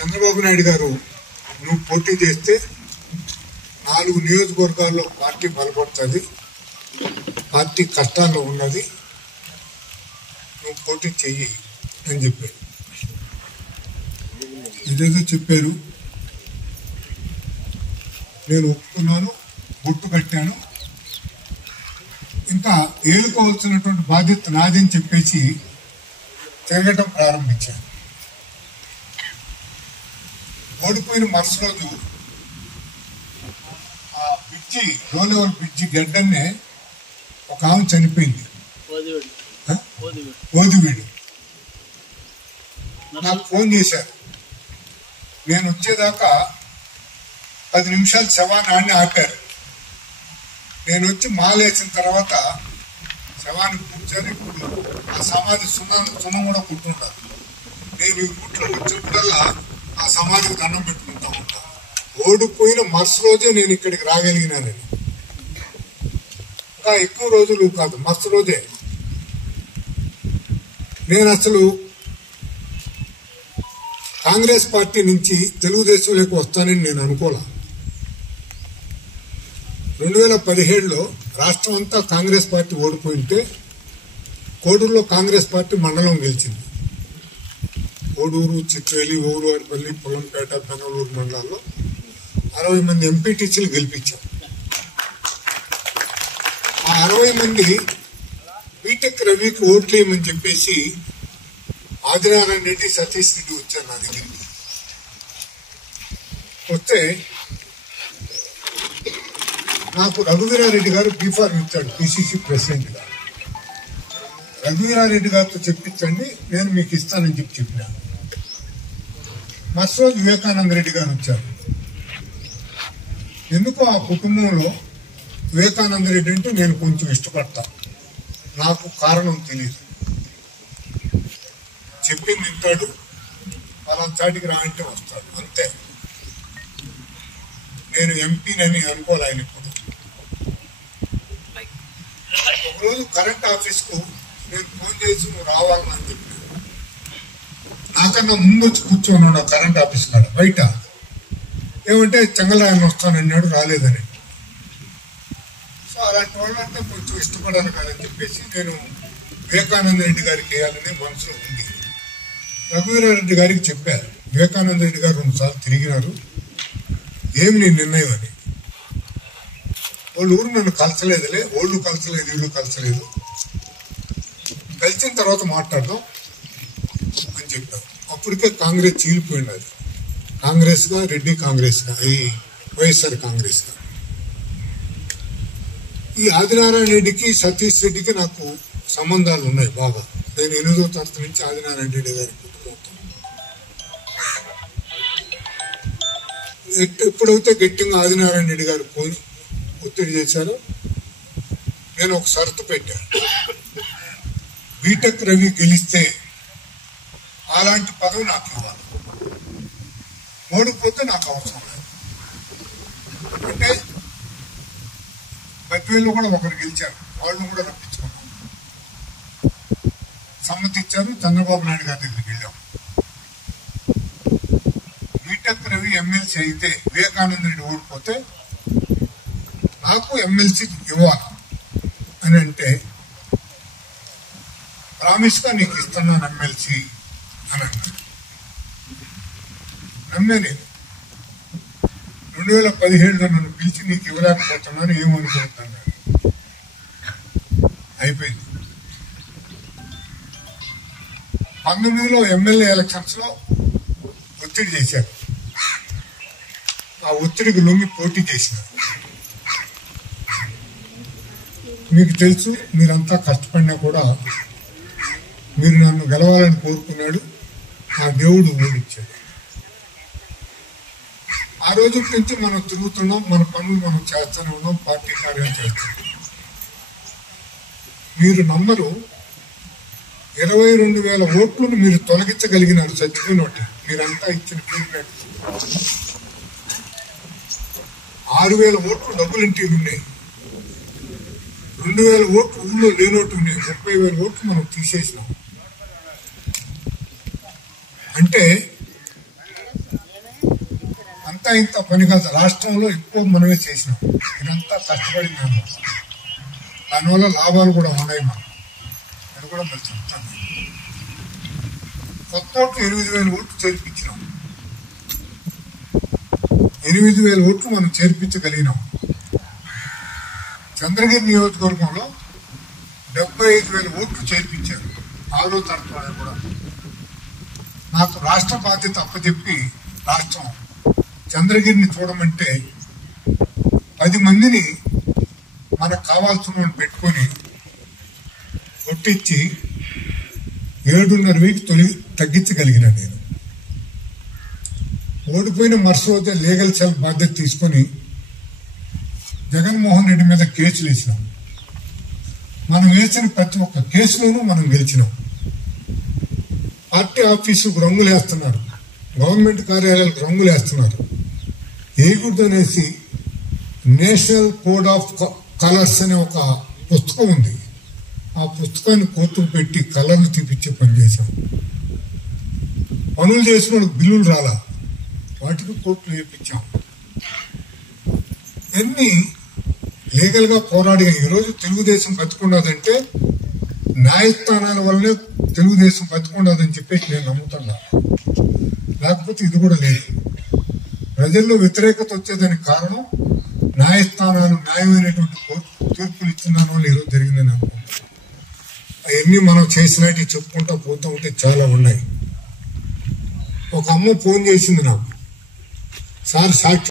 చంద్రబాబు నాయుడు గారు నువ్వు పోటీ చేస్తే 4 నియోజకవర్గాల్లో పార్టీ బలపడుతుంది, పార్టీ కష్టాల్లో ఉన్నది, నువ్వు పోటీ చెయ్యి అని చెప్పారు. ఇదేదో చెప్పారు, నేను ఒప్పుకున్నాను, బొట్టు కట్టాను, ఇంకా ఏలుకోవాల్సినటువంటి బాధ్యత నాదని చెప్పేసి తిరగటం ప్రారంభించాను. ఓడిపోయిన మరుసటి రోజు ఆ బ్రిడ్జి, లో లెవెల్ బ్రిడ్జి గడ్డన్నే ఒక ఆమె చనిపోయింది, ఓదివీడు. నాకు ఫోన్ చేశారు. నేను వచ్చేదాకా 10 నిమిషాలు శవాన్ని ఆడిని ఆపారు. నేను వచ్చి మాలేసిన తర్వాత శవాన్ని కూర్చొని ఇప్పుడు ఆ సమాధి సున్నం కూడా కుట్టున్నారు. నేను ఈ గుట్లో వచ్చినప్పుడల్లా ఆ సమాధికి దండం పెట్టుకుంటా ఉంటాను. ఓడిపోయిన మరుసటి రోజే నేను ఇక్కడికి రాగలిగినానని. ఇంకా ఎక్కువ రోజులు కాదు, మరుసటి రోజే. నేను అసలు కాంగ్రెస్ పార్టీ నుంచి తెలుగుదేశంలోకి వస్తానని నేను అనుకోలే. 2017లో రాష్ట్రం అంతా కాంగ్రెస్ పార్టీ ఓడిపోయింటే కోడూరులో కాంగ్రెస్ పార్టీ మండలం గెలిచింది. కోడూరు, చిత్రేలి, ఓరువారిపల్లి, పొలంపేట, పెనలూరు మండలాల్లో 60 మంది ఎంపీటీసీలు గెలిపించాం. ఆ 60 మంది బీటెక్ రవికి ఓట్లు వేయమని చెప్పేసి ఆదినారాయణ రెడ్డి, సతీష్ రెడ్డి వచ్చారు నా దగ్గరికి. వస్తే నాకు రఘువీరారెడ్డి గారు బీఫార్మ్ ఇచ్చాడు పిసిసి ప్రెసిడెంట్ గా. రఘువీరారెడ్డి గారితో చెప్పించండి, నేను మీకు ఇస్తానని చెప్పినాను. మరుసటి రోజు వివేకానంద రెడ్డి గారు వచ్చారు. ఎందుకో ఆ కుటుంబంలో వివేకానంద రెడ్డి అంటే నేను కొంచెం ఇష్టపడతా. నాకు కారణం తెలియదు. చెప్పింది వింటాడు, పలానా చాటికి రా అంటే వస్తాడు, అంతే. నేను ఎంపీనని అనుకోలే ఆయన ఇప్పుడు. ఒకరోజు కరెంట్ ఆఫీస్కు నేను ఫోన్ చేసి నువ్వు రావాలని అని చెప్పాను. నాకన్నా ముందు వచ్చి కూర్చోన్నాడు కరెంట్ ఆఫీస్ కాడ బయట. ఏమంటే చెంగళరాయన వస్తానన్నాడు, రాలేదని. సో అలాంటి వాళ్ళంటే కొంచెం ఇష్టపడాను కదని చెప్పేసి నేను వివేకానంద రెడ్డి గారికి వేయాలనే మనసులో ఉంది. రఘువీరారెడ్డి గారికి చెప్పారు. వివేకానంద రెడ్డి గారు 2 సార్లు తిరిగినారు, ఏమి నీ నిర్ణయం అని. వాళ్ళు ఊరు నన్ను కలచలేదులే, ఓళ్ళు కలచలేదు, వీళ్ళు కలచలేదు, కలిసిన తర్వాత మాట్లాడదాం అని చెప్పారు. అప్పటికే కాంగ్రెస్ చీలిపోయినది, కాంగ్రెస్ గా, రెడ్డి కాంగ్రెస్ గా, ఈ వైఎస్ఆర్ కాంగ్రెస్ గా. ఈ ఆదినారాయణ రెడ్డికి, సతీష్ రెడ్డికి నాకు సంబంధాలు ఉన్నాయి బాగా. నేను 8వ తరగతి నుంచి ఆదినారాయణ రెడ్డి గారికి ఎప్పుడైతే గట్టిగా ఆదినారాయణ రెడ్డి గారు పోయి ఒత్తిడి చేశారో నేను ఒక షరతు పెట్టాను. బీటెక్ రవి గెలిస్తే అలాంటి పదవి నాకు ఇవ్వాలి, ఓడిపోతే నాకు అవసరం లేదు. అంటే బద్వేల్లో కూడా ఒకరు గెలిచారు, వాళ్ళు కూడా రప్పించుకున్నాం, సమ్మతిచ్చారు. చంద్రబాబు నాయుడు గారి దగ్గరికి వెళ్ళాం. బీటెక్ రవి ఎమ్మెల్సీ అయితే వివేకానంద రెడ్డి ఓడిపోతే నాకు ఎమ్మెల్సీ ఇవ్వాలి అని అంటే, ప్రామిస్ గా నీకు ఇస్తున్నాను ఎమ్మెల్సీ అని అన్నాడు. నమ్మే నేను 2017లో నన్ను పిలిచి నీకు ఇవ్వలేకపోతున్నాను, ఏమనుకుంటున్నాను. అయిపోయింది. 19లో ఎమ్మెల్యే ఎలక్షన్స్ లో ఒత్తిడి చేశారు. ఆ ఒత్తిడికి లొంగి పోటీ చేసినారు. మీకు తెలుసు, మీరంతా కష్టపడినా కూడా మీరు నన్ను గెలవాలని కోరుకున్నాడు, ఆ దేవుడు ఓడించాడు. ఆ రోజు నుంచి మనం తిరుగుతున్నాం, మన పనులు మనం చేస్తూనే ఉన్నాం, పార్టీ కార్యాలు చేస్తున్నాం. మీరు నమ్మరు, 22,000 ఓట్లను మీరు తొలగించగలిగినారు చచ్చిపోయినట్టు. మీరంతా ఇచ్చిన ఫీడ్బ్యాక్ 6,000 ఓట్లు డబ్బులు ఇంటికి ఉన్నాయి, 2,000 ఓట్లు ఊళ్ళో లేనట్టు ఉన్నాయి, 30,000 ఓట్లు మనం తీసేసినాం. అంటే ఇంత పని కాదు, రాష్ట్రంలో ఎక్కువ మనమే చేసినాం. ఇదంతా కష్టపడింది దానివల్ల. దానివల్ల లాభాలు కూడా ఉన్నాయి. అది కూడా మరి చెప్తాను. కొత్త ఓట్లు 8,000 ఓట్లు చేర్పించినాం. 8,000 ఓట్లు మనం చేర్పించగలిగినాం. చంద్రగిరి నియోజకవర్గంలో 75,000 ఓట్లు చేర్పించారు 6వ తరగతి కూడా. నాకు రాష్ట్ర బాధ్యత అప్పచెప్పి రాష్ట్రం చంద్రగిరిని చూడమంటే 10 మందిని మనకు కావాల్సిన పెట్టుకొని కొట్టించి 7.5 తగ్గించగలిగిన నేను. ఓడిపోయిన మరుసటి లీగల్ సెల్ బాధ్యత తీసుకొని జగన్మోహన్ రెడ్డి మీద కేసులు వేసినాం. మనం వేసిన ప్రతి ఒక్క కేసులోనూ మనం గెలిచినాం. పార్టీ ఆఫీసుకు రంగులు వేస్తున్నారు, గవర్నమెంట్ కార్యాలయాలకు రంగులు వేస్తున్నారు. ఏగుర్దనేసి నేషనల్ కోడ్ ఆఫ్ కలర్స్ అనే ఒక పుస్తకం ఉంది. ఆ పుస్తకాన్ని కోర్టుకు పెట్టి కలర్లు తీపిచ్చే పని చేశాం. పనులు చేసిన వాళ్ళకి బిల్లులు రాలా, వాటికి కోర్టులు వేయించాం. ఎన్ని లీగల్ గా పోరాడిగా ఈరోజు తెలుగుదేశం బతికుండదంటే న్యాయస్థానాల వల్లనే తెలుగుదేశం బతికుండదని చెప్పేసి నేను నమ్ముతున్నా. లేకపోతే ఇది కూడా లేదు. ప్రజల్లో వ్యతిరేకత వచ్చేదానికి కారణం న్యాయస్థానాలు న్యాయమైనటువంటి తీర్పులు ఇచ్చిన దాని వల్ల ఈరోజు జరిగిందని అనుకుంటున్నాను. అవన్నీ మనం చేసినట్టు చెప్పుకుంటా పోతూ ఉంటే చాలా ఉన్నాయి. ఒక అమ్మ ఫోన్ చేసింది నాకు, సార్ సాక్షి